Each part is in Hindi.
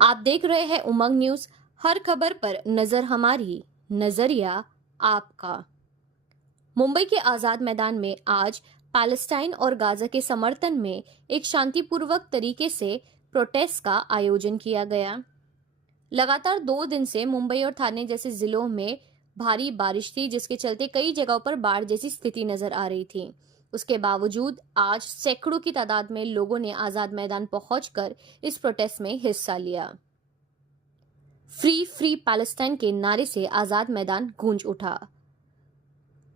आप देख रहे हैं उमंग न्यूज। हर खबर पर नजर हमारी, नजरिया आपका। मुंबई के आजाद मैदान में आज पैलेस्टाइन और गाजा के समर्थन में एक शांतिपूर्वक तरीके से प्रोटेस्ट का आयोजन किया गया। लगातार 2 दिन से मुंबई और ठाणे जैसे जिलों में भारी बारिश थी, जिसके चलते कई जगहों पर बाढ़ जैसी स्थिति नजर आ रही थी। उसके बावजूद आज सैकड़ों की तादाद में लोगों ने आजाद मैदान पहुंचकर इस प्रोटेस्ट में हिस्सा लिया। फ्री फ्री पैलेस्टाइन के नारे से आजाद मैदान गूंज उठा।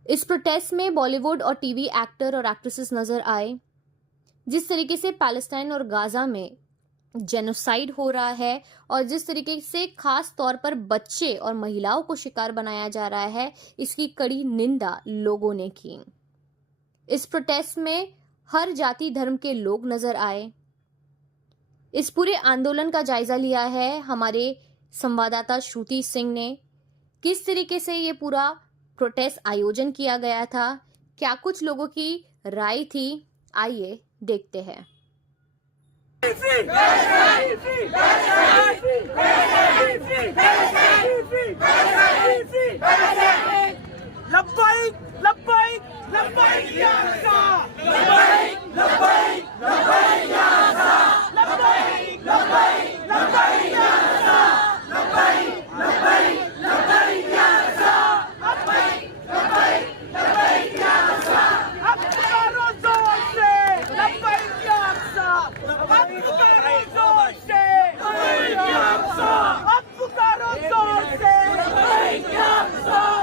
इस प्रोटेस्ट में बॉलीवुड और टीवी एक्टर और एक्ट्रेसेस नजर आए। जिस तरीके से पैलेस्टाइन और गाजा में जेनोसाइड हो रहा है और जिस तरीके से खास तौर पर बच्चे और महिलाओं को शिकार बनाया जा रहा है, इसकी कड़ी निंदा लोगों ने की। इस प्रोटेस्ट में हर जाति धर्म के लोग नजर आए। इस पूरे आंदोलन का जायजा लिया है हमारे संवाददाता श्रुति सिंह ने। किस तरीके से ये पूरा प्रोटेस्ट आयोजन किया गया था, क्या कुछ लोगों की राय थी, आइए देखते हैं। लब्बाइक लब्बाइक लब्बाइक या अल्लाह, लब्बाइक लब्बाइक लब्बाइक या अल्लाह, लब्बाइक लब्बाइक लब्बाइक या अल्लाह, लब्बाइक लब्बाइक लब्बाइक या अल्लाह, लब्बाइक लब्बाइक लब्बाइक या अल्लाह। अब पुकारो जोर से लब्बाइक या अल्लाह, अब पुकारो जोर से लब्बाइक या अल्लाह, अब पुकारो जोर से लब्बाइक या अल्लाह।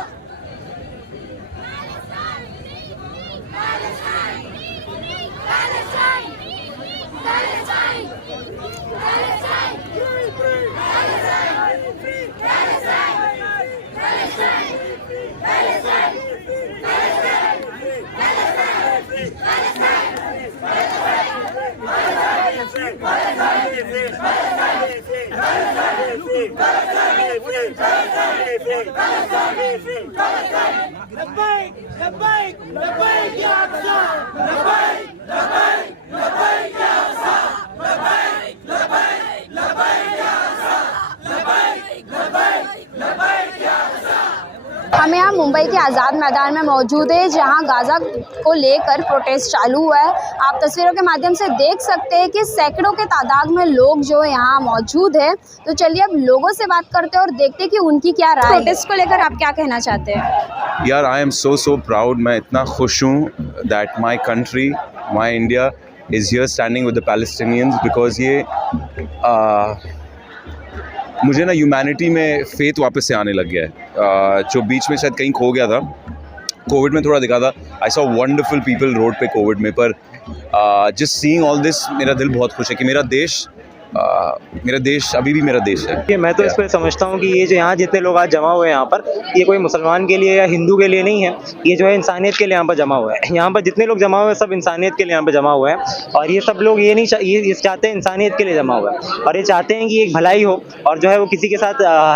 लब्बाइक लब्बाइक लब्बाइक या अल्लाह, लब्बाइक लब्बाइक लब्बाइक या अल्लाह, लब्बाइक लब्बाइक लब्बाइक या अल्लाह, लब्बाइक लब्बाइक लब्बाइक या अल्लाह। हम यहाँ मुंबई के आज़ाद मैदान में मौजूद है, जहाँ गाज़ा को लेकर प्रोटेस्ट चालू हुआ है। आप तस्वीरों के माध्यम से देख सकते हैं कि सैकड़ों के तादाद में लोग जो यहाँ मौजूद है। तो चलिए अब लोगों से बात करते हैं और देखते हैं कि उनकी क्या राय है। प्रोटेस्ट को लेकर आप क्या कहना चाहते हैं? यार आई एम सो प्राउड। मैं इतना खुश हूँ that my country, my India is here standing with the Palestinians, because ये मुझे ना ह्यूमैनिटी में फेथ वापस से आने लग गया है, जो बीच में शायद कहीं खो गया था। कोविड में थोड़ा दिखा था। I saw wonderful people road पे कोविड में, पर जस्ट सीइंग ऑल दिस मेरा दिल बहुत खुश है कि मेरा देश अभी भी मेरा देश है। मैं तो इस पर समझता हूँ कि ये जो यहाँ जितने लोग आज जमा हुए हैं यहाँ पर, ये कोई मुसलमान के लिए या हिंदू के लिए नहीं है। ये जो है इंसानियत के लिए यहाँ पर जमा हुआ है। यहाँ पर जितने लोग जमा हुए हैं सब इंसानियत के लिए यहाँ पर जमा हुए हैं। और ये सब लोग ये चाहते हैं, इंसानियत के लिए जमा हुआ है और ये चाहते हैं कि एक भलाई हो और जो है वो किसी के साथ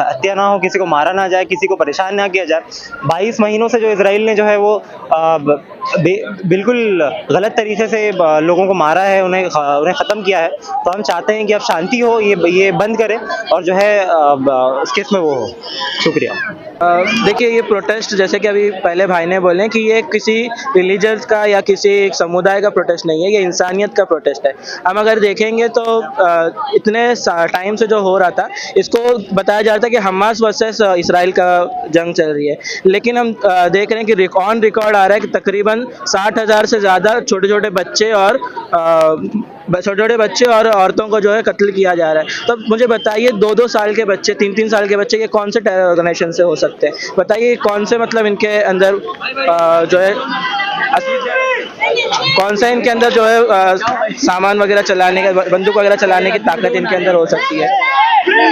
हत्या ना हो, किसी को मारा ना जाए, किसी को परेशान ना किया जाए। 22 महीनों से जो इसराइल ने जो है वो बिल्कुल गलत तरीके से लोगों को मारा है, उन्हें ख़त्म किया है। तो हम चाहते हैं कि अब शांति हो, ये बंद करें और जो है उस केस में वो हो। शुक्रिया। देखिए, ये प्रोटेस्ट जैसे कि अभी पहले भाई ने बोले कि ये किसी रिलीजन का या किसी एक समुदाय का प्रोटेस्ट नहीं है, ये इंसानियत का प्रोटेस्ट है। हम अगर देखेंगे तो इतने टाइम से जो हो रहा था, इसको बताया जा रहा था कि हमास वर्सेस इसराइल का जंग चल रही है, लेकिन हम देख रहे हैं कि ऑन रिकॉर्ड आ रहा है कि तकरीबन 60,000 से ज़्यादा छोटे छोटे बच्चे और औरतों को जो है कत्ल किया जा रहा है। तो मुझे बताइए, 2-2 साल के बच्चे, 3-3 साल के बच्चे, ये कौन से टेरर ऑर्गेनाइजेशन से हो सकते हैं? बताइए कौन से, मतलब इनके अंदर जो है कौन सा इनके अंदर जो है सामान वगैरह चलाने का, बंदूक वगैरह चलाने की ताकत इनके अंदर हो सकती है?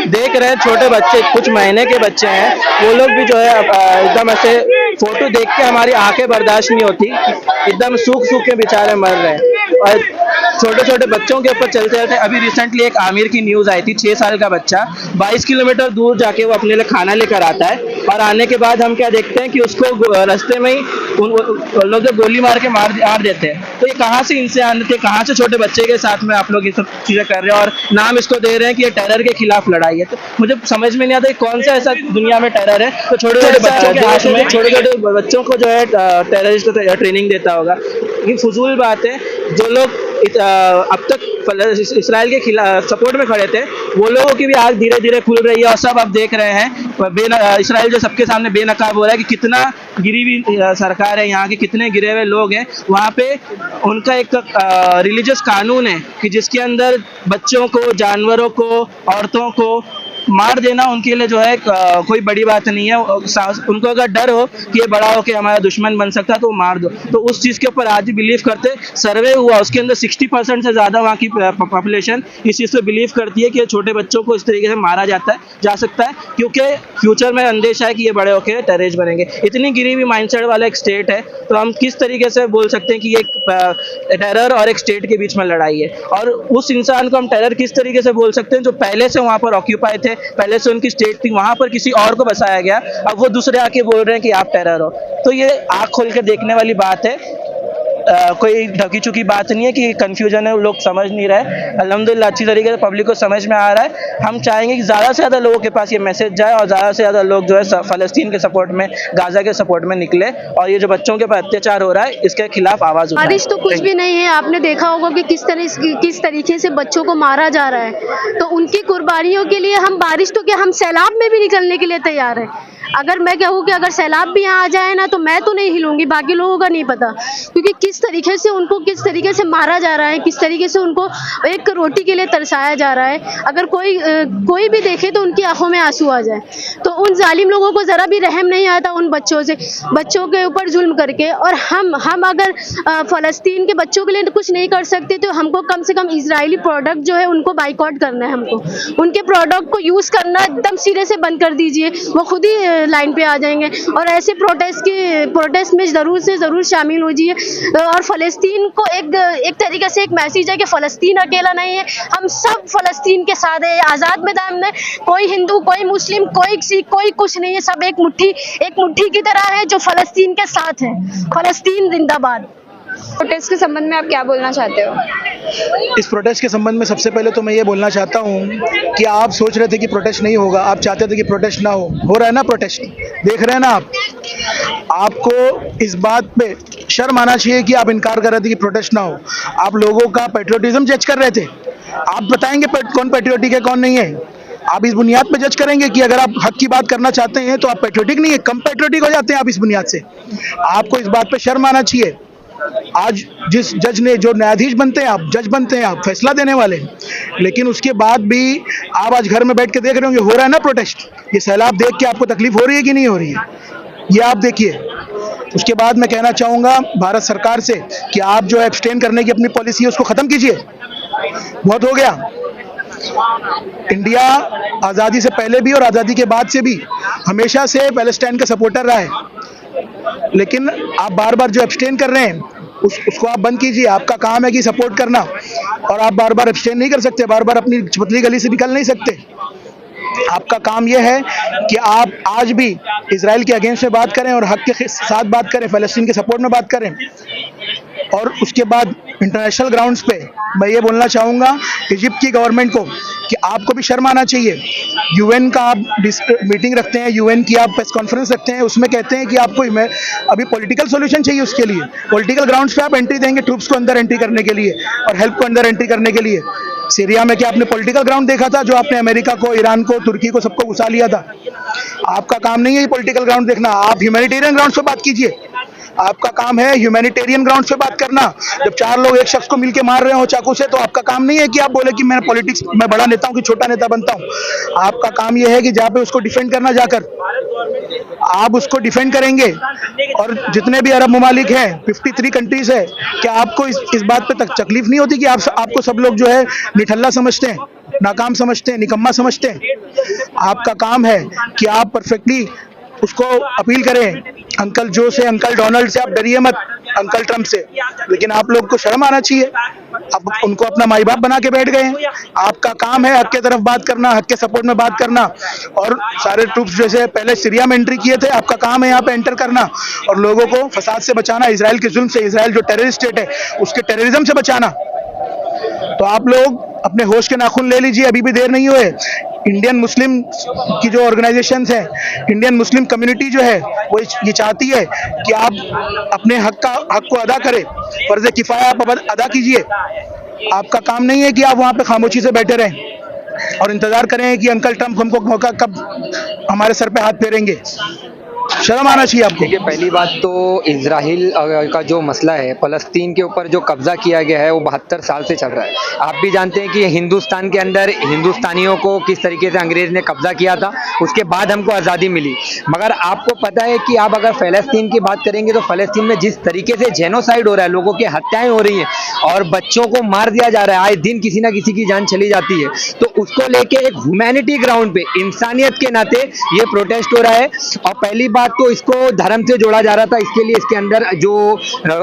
देख रहे हैं छोटे बच्चे, कुछ महीने के बच्चे हैं, वो लोग भी जो है एकदम ऐसे फोटो देख के हमारी आंखें बर्दाश्त नहीं होती, एकदम सूख के बेचारे मर रहे हैं। और छोटे छोटे बच्चों के ऊपर चलते रहते हैं। अभी रिसेंटली एक आमिर की न्यूज़ आई थी, 6 साल का बच्चा 22 किलोमीटर दूर जाके वो अपने लिए खाना लेकर आता है और आने के बाद हम क्या देखते हैं कि उसको रास्ते में ही उन लोग जो गोली मार के मार देते हैं। तो ये कहाँ से इंसान थे, कहाँ से छोटे बच्चे के साथ में आप लोग ये सब चीज़ें कर रहे हैं और नाम इसको दे रहे हैं कि ये टेरर के खिलाफ लड़ाई है। तो मुझे समझ में नहीं आता कौन सा ऐसा दुनिया में टेरर है तो छोटे छोटे बच्चों के हाथ में, छोटे छोटे बच्चों को जो है टेररिस्ट ट्रेनिंग देता होगा। ये फजूल बात है। जो लोग अब तक इसराइल के खिलाफ सपोर्ट में खड़े थे वो लोगों की भी आग धीरे धीरे खुल रही है और सब आप देख रहे हैं इसराइल जो सबके सामने बेनकाब हो रहा है कि कितना गिरी हुई सरकार है, यहाँ के कितने गिरे हुए लोग हैं। वहाँ पे उनका एक रिलीजियस कानून है कि जिसके अंदर बच्चों को, जानवरों को, औरतों को मार देना उनके लिए जो है कोई बड़ी बात नहीं है। उनको अगर डर हो कि ये बड़ा हो के हमारा दुश्मन बन सकता है तो मार दो। तो उस चीज़ के ऊपर आज भी बिलीव करते, सर्वे हुआ उसके अंदर 60% से ज़्यादा वहाँ की पॉपुलेशन इस चीज़ पे बिलीव करती है कि छोटे बच्चों को इस तरीके से मारा जा सकता है क्योंकि फ्यूचर में अंदेशा है कि ये बड़े होकर टेररिस्ट बनेंगे। इतनी गिरी हुई माइंडसेट वाला एक स्टेट है तो हम किस तरीके से बोल सकते हैं कि ये टेरर और एक स्टेट के बीच में लड़ाई है। और उस इंसान को हम टेरर किस तरीके से बोल सकते हैं जो पहले से वहाँ पर ऑक्यूपाई थे, पहले से उनकी स्टेट थी, वहां पर किसी और को बसाया गया, अब वो दूसरे आके बोल रहे हैं कि आप टेरर हो। तो ये आँख खोल के देखने वाली बात है। कोई ढकी चुकी बात नहीं है कि कंफ्यूजन है, लोग समझ नहीं रहे। अल्हम्दुलिल्लाह अच्छी तरीके से पब्लिक को समझ में आ रहा है। हम चाहेंगे कि ज़्यादा से ज़्यादा लोगों के पास ये मैसेज जाए और ज़्यादा से ज़्यादा लोग जो है फ़लस्तीन के सपोर्ट में, गाज़ा के सपोर्ट में निकले और ये जो बच्चों के ऊपर अत्याचार हो रहा है इसके खिलाफ आवाज़ उठाएं। बारिश तो कुछ भी नहीं है। आपने देखा होगा कि किस तरीके से बच्चों को मारा जा रहा है। तो उनकी कुर्बानियों के लिए हम बारिश तो क्या, हम सैलाब में भी निकलने के लिए तैयार हैं। अगर मैं कहूँ कि अगर सैलाब भी यहाँ आ जाए ना तो मैं तो नहीं हिलूंगी, बाकी लोगों का नहीं पता, क्योंकि किस तरीके से उनको किस तरीके से मारा जा रहा है, किस तरीके से उनको एक रोटी के लिए तरसाया जा रहा है। अगर कोई भी देखे तो उनकी आंखों में आंसू आ जाए। तो उन जालिम लोगों को ज़रा भी रहम नहीं आता उन बच्चों के ऊपर जुल्म करके। और हम अगर फ़लस्तीन के बच्चों के लिए कुछ नहीं कर सकते तो हमको कम से कम इजरायली प्रोडक्ट जो है उनको बाइकआउट करना है। हमको उनके प्रोडक्ट को यूज़ करना एकदम सिरे से बंद कर दीजिए, वो खुद ही लाइन पे आ जाएंगे। और ऐसे प्रोटेस्ट में ज़रूर से ज़रूर शामिल होजिए। और फ़लस्तीन को एक तरीके से एक मैसेज है कि फ़लस्तीन अकेला नहीं है, हम सब फ़लस्तीन के साथ है। आज़ाद मैदान में कोई हिंदू, कोई मुस्लिम, कोई सिख, कोई कुछ नहीं है, सब एक मुट्ठी की तरह है जो फ़लस्तीन के साथ है। फ़लस्तीन जिंदाबाद। प्रोटेस्ट के संबंध में आप क्या बोलना चाहते हो? इस प्रोटेस्ट के संबंध में सबसे पहले तो मैं ये बोलना चाहता हूँ कि आप सोच रहे थे कि प्रोटेस्ट नहीं होगा, आप चाहते थे कि प्रोटेस्ट ना हो रहा है ना प्रोटेस्ट, देख रहे हैं ना आप। आपको इस बात पे शर्म आना चाहिए कि आप इनकार कर रहे थे कि प्रोटेस्ट ना हो। आप लोगों का पेट्रियोटिज्म जज कर रहे थे। आप बताएंगे कौन पेट्रियोटिक है कौन नहीं है। आप इस बुनियाद पे जज करेंगे कि अगर आप हक की बात करना चाहते हैं तो आप पेट्रियोटिक नहीं है, कम पेट्रियोटिक हो जाते हैं आप इस बुनियाद से। आपको इस बात पे शर्म आना चाहिए। आज जिस जज ने, जो न्यायाधीश बनते हैं आप, जज बनते हैं आप, फैसला देने वाले, लेकिन उसके बाद भी आप आज घर में बैठ के देख रहे होंगे हो रहा है ना प्रोटेस्ट। ये सैलाब देख के आपको तकलीफ हो रही है कि नहीं हो रही है, ये आप देखिए। उसके बाद मैं कहना चाहूँगा भारत सरकार से कि आप जो एब्सटेन करने की अपनी पॉलिसी है उसको ख़त्म कीजिए, बहुत हो गया। इंडिया आज़ादी से पहले भी और आज़ादी के बाद से भी हमेशा से पैलेस्टाइन का सपोर्टर रहा है, लेकिन आप बार बार जो एब्सटेन कर रहे हैं उसको आप बंद कीजिए। आपका काम है कि सपोर्ट करना, और आप बार बार एब्सटेन नहीं कर सकते, बार बार अपनी पतली गली से निकल नहीं सकते। आपका काम यह है कि आप आज भी इजराइल के अगेंस्ट में बात करें और हक के साथ बात करें, फ़लस्तीन के सपोर्ट में बात करें। और उसके बाद इंटरनेशनल ग्राउंड्स पे मैं ये बोलना चाहूँगा इजिप्ट की गवर्नमेंट को कि आपको भी शर्म आना चाहिए। यूएन का आप मीटिंग रखते हैं, यूएन की आप प्रेस कॉन्फ्रेंस रखते हैं, उसमें कहते हैं कि आपको अभी पॉलिटिकल सॉल्यूशन चाहिए। उसके लिए पॉलिटिकल ग्राउंड्स पे आप एंट्री देंगे ट्रूप्स को अंदर एंट्री करने के लिए और हेल्प को अंदर एंट्री करने के लिए। सीरिया में क्या आपने पॉलिटिकल ग्राउंड देखा था जो आपने अमेरिका को, ईरान को, तुर्की को सबको घुसा लिया था? आपका काम नहीं है ये पॉलिटिकल ग्राउंड देखना, आप ह्यूमैनिटेरियन ग्राउंड पे बात कीजिए। आपका काम है ह्यूमैनिटेरियन ग्राउंड पे बात करना। जब 4 लोग एक शख्स को मिलके मार रहे हो चाकू से, तो आपका काम नहीं है कि आप बोले कि मैं पॉलिटिक्स में बड़ा नेता हूं कि छोटा नेता बनता हूं। आपका काम यह है कि जहाँ पे उसको डिफेंड करना, जाकर आप उसको डिफेंड करेंगे। और जितने भी अरब ममालिक हैं, 53 कंट्रीज है, क्या आपको इस बात पे तकलीफ नहीं होती कि आपको सब लोग जो है निठल्ला समझते हैं, नाकाम समझते हैं, निकम्मा समझते हैं? आपका काम है कि आप परफेक्टली उसको अपील करें। अंकल जो से, अंकल डोनाल्ड से आप डरिए मत। अंकल ट्रम्प से, लेकिन आप लोग को शर्म आना चाहिए। अब उनको अपना माई बाप बना के बैठ गए हैं। आपका काम है हक के तरफ बात करना, हक के सपोर्ट में बात करना, और सारे ट्रूप्स जैसे पहले सीरिया में एंट्री किए थे, आपका काम है यहाँ पे एंटर करना और लोगों को फसाद से बचाना, इसराइल के जुल्म से, इसराइल जो टेररिस्ट स्टेट है उसके टेररिज्म से बचाना। तो आप लोग अपने होश के नाखून ले लीजिए, अभी भी देर नहीं हुए। इंडियन मुस्लिम की जो ऑर्गेनाइजेशंस है, इंडियन मुस्लिम कम्युनिटी जो है वो ये चाहती है कि आप अपने हक को अदा करें, फर्ज किफाया आप अदा कीजिए। आपका काम नहीं है कि आप वहाँ पे खामोशी से बैठे रहें और इंतजार करें कि अंकल ट्रम्प हमको मौका कब हमारे सर पे हाथ फेरेंगे। शर्म आना चाहिए आपको। देखिए, पहली बात तो इजराइल का जो मसला है, फ़लस्तीन के ऊपर जो कब्जा किया गया है वो 72 साल से चल रहा है। आप भी जानते हैं कि हिंदुस्तान के अंदर हिंदुस्तानियों को किस तरीके से अंग्रेज ने कब्जा किया था, उसके बाद हमको आज़ादी मिली। मगर आपको पता है कि आप अगर फ़लस्तीन की बात करेंगे तो फ़लस्तीन में जिस तरीके से जेनोसाइड हो रहा है, लोगों की हत्याएं हो रही हैं और बच्चों को मार दिया जा रहा है, आए दिन किसी ना किसी की जान चली जाती है, तो उसको लेके एक ह्यूमैनिटी ग्राउंड पे, इंसानियत के नाते ये प्रोटेस्ट हो रहा है। और पहली बात तो इसको धर्म से जोड़ा जा रहा था, इसके लिए इसके अंदर जो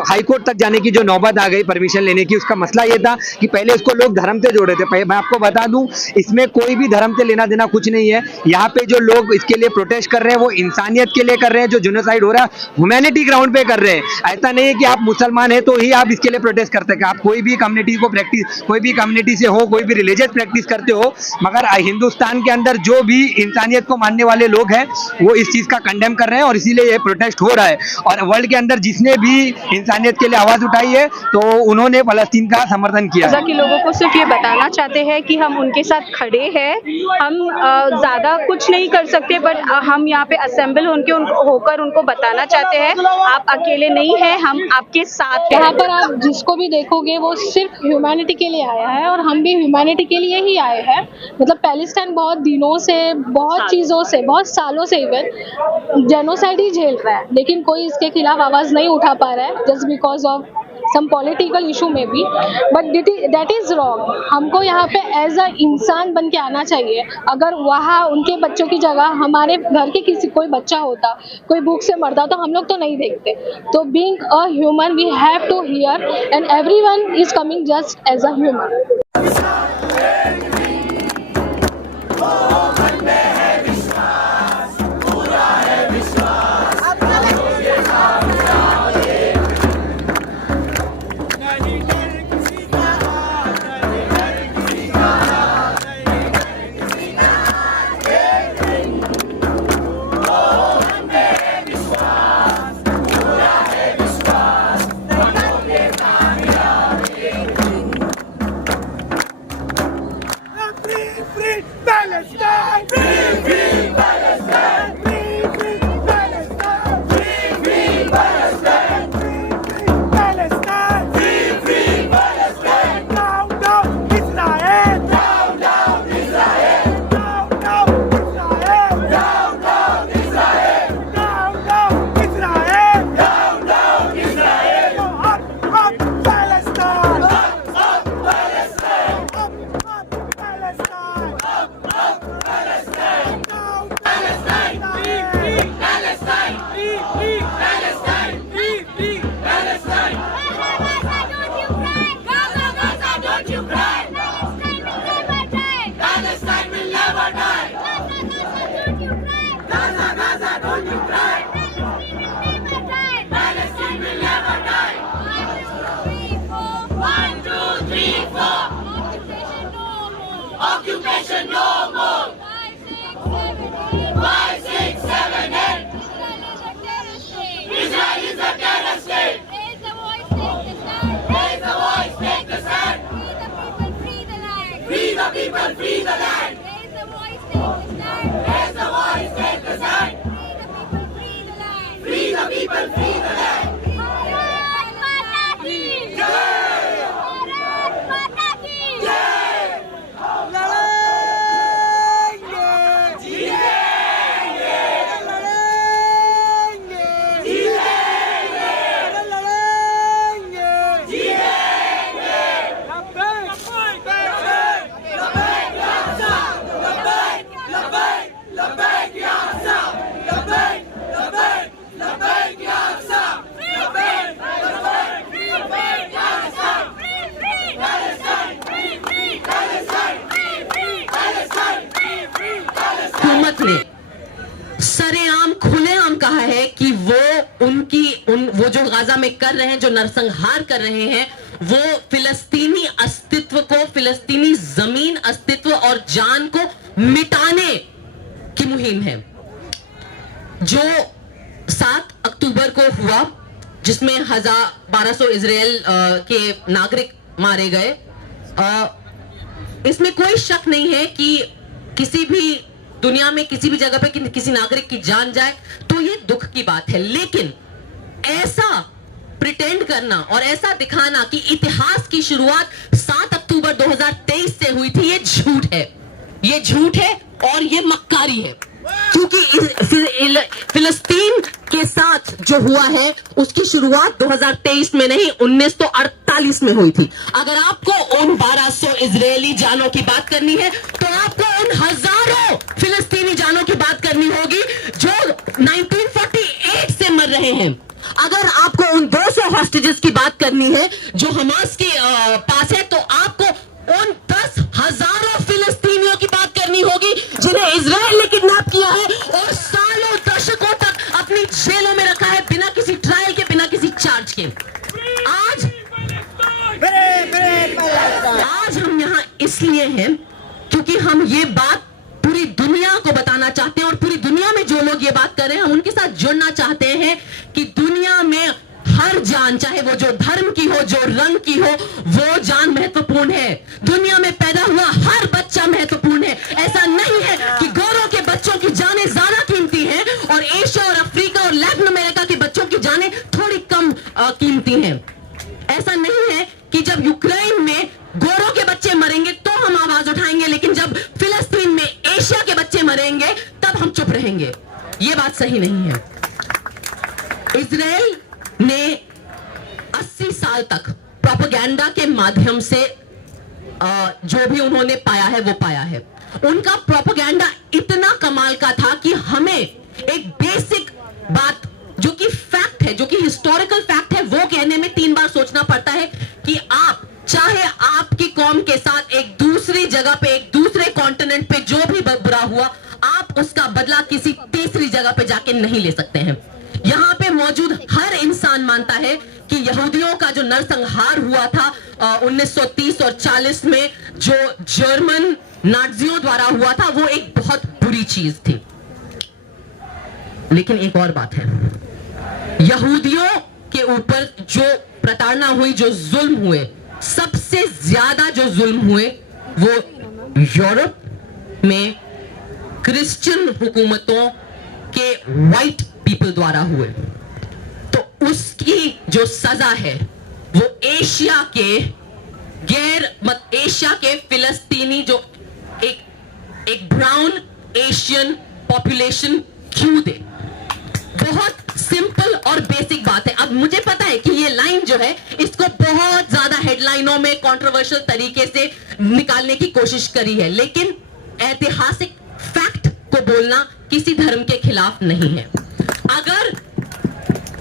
हाई कोर्ट तक जाने की जो नौबत आ गई परमिशन लेने की, उसका मसला ये था कि पहले इसको लोग धर्म से जोड़े थे। मैं आपको बता दूं, इसमें कोई भी धर्म से लेना देना कुछ नहीं है। यहाँ पे जो लोग इसके लिए प्रोटेस्ट कर रहे हैं वो इंसानियत के लिए कर रहे हैं, जो जेनोसाइड हो रहा है ह्यूमैनिटी ग्राउंड पे कर रहे हैं। ऐसा नहीं है कि आप मुसलमान है तो ही आप इसके लिए प्रोटेस्ट करते हैं। आप कोई भी कम्युनिटी को प्रैक्टिस, कोई भी कम्युनिटी से हो, कोई भी रिलीजियस प्रैक्टिस करते हो, मगर हिंदुस्तान के अंदर जो भी इंसानियत को मानने वाले लोग हैं वो इस चीज का कंडेम कर रहे हैं और इसीलिए ये प्रोटेस्ट हो रहा है। और वर्ल्ड के अंदर जिसने भी इंसानियत के लिए आवाज उठाई है तो उन्होंने फ़लस्तीन का समर्थन किया है। गाज़ा के लोगों को सिर्फ ये बताना चाहते हैं कि हम उनके साथ खड़े हैं। हम ज़्यादा कुछ नहीं कर सकते, बट हम यहाँ पे असेंबल होकर उनको बताना चाहते हैं आप अकेले नहीं हैं, हम आपके साथ हैं। यहाँ पर आप जिसको भी देखोगे वो सिर्फ ह्यूमैनिटी के लिए आया है और हम भी ह्यूमैनिटी के लिए ही आए हैं। मतलब पैलेस्टाइन बहुत दिनों से, बहुत चीज़ों से, बहुत सालों से इवन जेनोसाइड ही झेल रहा है, लेकिन कोई इसके खिलाफ आवाज़ नहीं उठा पा रहा है just because of some political issue में भी, बट दैट इज़ रॉन्ग। हमको यहाँ पे एज अ इंसान बन के आना चाहिए। अगर वहाँ उनके बच्चों की जगह हमारे घर के किसी कोई बच्चा होता, कोई भूख से मरता, तो हम लोग तो नहीं देखते। तो being a human we have to hear and everyone is coming just as a human. Occupation no more. 5, 6, 7, 8. Israel is a terror state. Raise the voice, take the stand. Raise the voice, take the stand. Free the people, free the land. Raise the voice, take the stand. Raise the voice, take the stand. Free the people, free the land. Bharat Mata ki jai. Bharat Mata ki jai. Labbaik ya Sa, हुकूमत ने सरेआम खुलेआम कहा है कि वो जो गाजा में कर रहे हैं, जो नरसंहार कर रहे हैं, वो फिलिस्तीनी अस्तित्व को, फिलिस्तीनी जमीन अस्तित्व और जान को मिटाने की मुहिम है। जो 7 अक्टूबर को हुआ, जिसमें 1200 इजराइल के नागरिक मारे गए, इसमें कोई शक नहीं है कि किसी भी दुनिया में किसी भी जगह पे किसी नागरिक की जान जाए तो ये दुख की बात है। लेकिन ऐसा प्रिटेंड करना और ऐसा दिखाना कि इतिहास की शुरुआत 7 अक्टूबर 2023 से हुई थी, ये झूठ है। ये झूठ है और ये मक्कारी है, क्योंकि फिलिस्तीन के साथ जो हुआ है उसकी शुरुआत 2023 में नहीं, 1948 में हुई थी। अगर आपको उन 1200 इजरायली जानों की बात करनी है तो आपको उन हजारों फिलिस्तीनी जानों की बात करनी होगी जो 1948 से मर रहे हैं। अगर आपको उन 200 हॉस्टेजेस की बात करनी है जो हमास के पास है, तो आपको उन 10,000 फिलिस्तीनियों की बात करनी होगी जिन्हें इजराइल ने किडनैप किया है और सालों दशकों तक अपनी जेलों में रखा है, बिना किसी ट्रायल के, बिना किसी चार्ज के। आज हम यहाँ इसलिए हैं क्योंकि हम ये बात पूरी दुनिया को बताना चाहते हैं, और पूरी दुनिया में जो लोग ये बात कर रहे हैं हम उनके साथ जुड़ना चाहते हैं कि दुनिया में हर जान, चाहे वो जो धर्म की हो, जो रंग की हो, वो जान महत्वपूर्ण है। दुनिया में पैदा हुआ हर बच्चा महत्वपूर्ण है। ऐसा नहीं है कि गोरों के बच्चों की जानें ज्यादा कीमती हैं और एशिया और अफ्रीका और लैटिन अमेरिका के बच्चों की जानें थोड़ी कम कीमती हैं। ऐसा नहीं है कि जब यूक्रेन में गोरों के बच्चे मरेंगे तो हम आवाज उठाएंगे, लेकिन जब फिलिस्तीन में एशिया के बच्चे मरेंगे तब हम चुप रहेंगे। ये बात सही नहीं है। इजराइल ने 80 साल तक प्रोपेगेंडा के माध्यम से जो भी उन्होंने पाया है वो पाया है। उनका प्रोपेगेंडा इतना कमाल का था कि हमें एक बेसिक बात जो कि फैक्ट है, जो कि हिस्टोरिकल फैक्ट है, वो कहने में 3 बार सोचना पड़ता है कि आप चाहे आपकी कौम के साथ एक दूसरी जगह पे, एक दूसरे कॉन्टिनेंट पे जो भी बुरा हुआ, आप उसका बदला किसी तीसरी जगह पे जाके नहीं ले सकते हैं। यहाँ पे मौजूद हर इंसान मानता है कि यहूदियों का जो नरसंहार हुआ था 1930 और 40 में, जो जर्मन नाज़ियों द्वारा हुआ था, वो एक बहुत बुरी चीज थी। लेकिन एक और बात है, यहूदियों के ऊपर जो प्रताड़ना हुई, जो जुल्म हुए, सबसे ज्यादा जो जुल्म हुए वो यूरोप में क्रिश्चियन हुकूमतों के व्हाइट पीपल द्वारा हुए। तो उसकी जो सजा है वो एशिया के फिलिस्तीनी जो एक ब्राउन एशियन पॉपुलेशन क्यों दे। बहुत सिंपल और बेसिक बात है। अब मुझे पता है कि ये लाइन जो है इसको बहुत ज्यादा हेडलाइनों में कंट्रोवर्शियल तरीके से निकालने की कोशिश करी है, लेकिन ऐतिहासिक फैक्ट को बोलना किसी धर्म के खिलाफ नहीं है।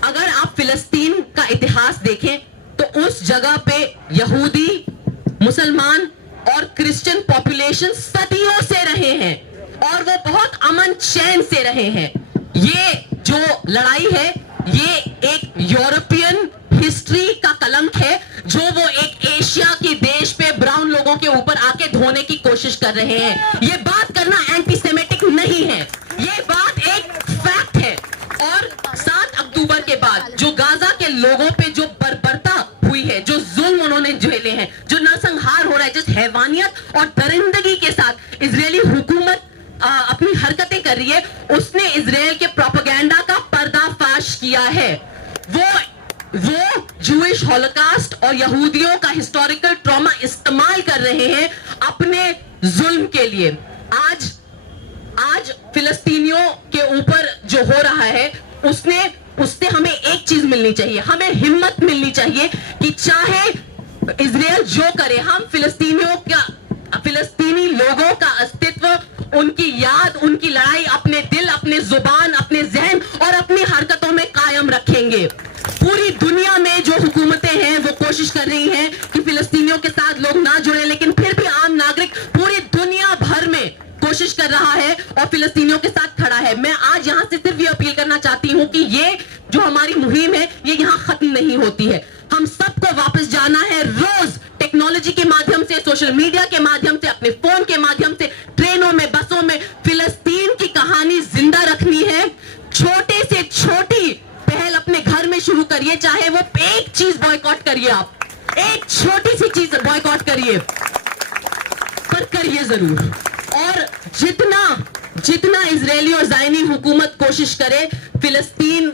अगर आप फिलिस्तीन का इतिहास देखें तो उस जगह पे यहूदी, मुसलमान और क्रिश्चियन पॉपुलेशन सदियों से रहे हैं और वो बहुत अमन चैन से रहे हैं। ये जो लड़ाई है ये एक यूरोपियन हिस्ट्री का कलंक है जो वो एक एशिया के देश पे ब्राउन लोगों के ऊपर आके धोने की कोशिश कर रहे हैं। ये बात करना एंटीसेमेटिक नहीं है, ये बात एक फैक्ट है। और 7 अक्टूबर के बाद जो गाजा के लोगों पे जो बर्बरता हुई है, जो जुल्म उन्होंने झेले हैं, जो नरसंहार हो रहा है, जिस हैवानियत और दरिंदगी के साथ इजरायली हुकूमत अपनी हरकतें कर रही है, उसने इजराइल के प्रोपेगेंडा का पर्दाफाश किया है। वो जूइश हॉलोकास्ट और यहूदियों का हिस्टोरिकल ट्रॉमा इस्तेमाल कर रहे हैं अपने जुल्म के लिए। आज फिलिस्तीनियों के ऊपर जो हो रहा है उससे हमें एक चीज मिलनी चाहिए, हमें हिम्मत मिलनी चाहिए कि चाहे इजराइल जो करे, हम फिलिस्तीनी लोगों का अस्तित्व, उनकी याद, उनकी लड़ाई अपने दिल, अपने जुबान, अपने जहन और अपनी हरकतों में कायम रखेंगे। पूरी दुनिया में जो हुकूमतें हैं वो कोशिश कर रही हैं कि फिलिस्तीनियों के साथ लोग ना जुड़े, लेकिन फिर भी आम नागरिक पूरी दुनिया भर में कोशिश कर रहा है और फिलिस्तीनियों के साथ खड़ा है। मैं आज यहाँ से सिर्फ ये अपील करना चाहती हूँ कि ये जो हमारी मुहिम है ये यहाँ खत्म नहीं होती है। हम सबको वापस जाना है, रोज टेक्नोलॉजी के माध्यम से, सोशल मीडिया के माध्यम से, अपने फोन के माध्यम से, ट्रेनों में, बसों में फिलिस्तीन की कहानी जिंदा रखनी है। छोटे से छोटी पहल अपने घर में शुरू करिए, चाहे वो एक चीज बॉयकॉट करिए, आप एक छोटी सी चीज बॉयकॉट करिए, पर करिए जरूर। और जितना इजरायली और ज़ायनी हुकूमत कोशिश करे फिलिस्तीन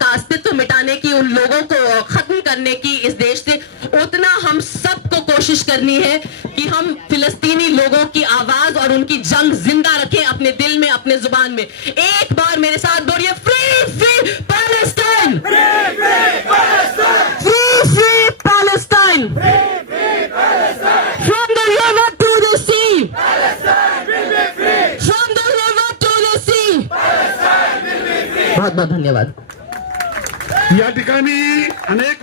का अस्तित्व मिटाने की, उन लोगों को खत्म करने की इस देश से, उतना हम सबको कोशिश करनी है कि हम फिलिस्तीनी लोगों की आवाज और उनकी जंग जिंदा रखें अपने दिल में, अपने जुबान में। एक बार मेरे साथ बोलिए, free free Palestine, free free Palestine, free free Palestine, from the river to the sea, from the river to the sea. बहुत बहुत धन्यवाद। या ठिकाणी अनेक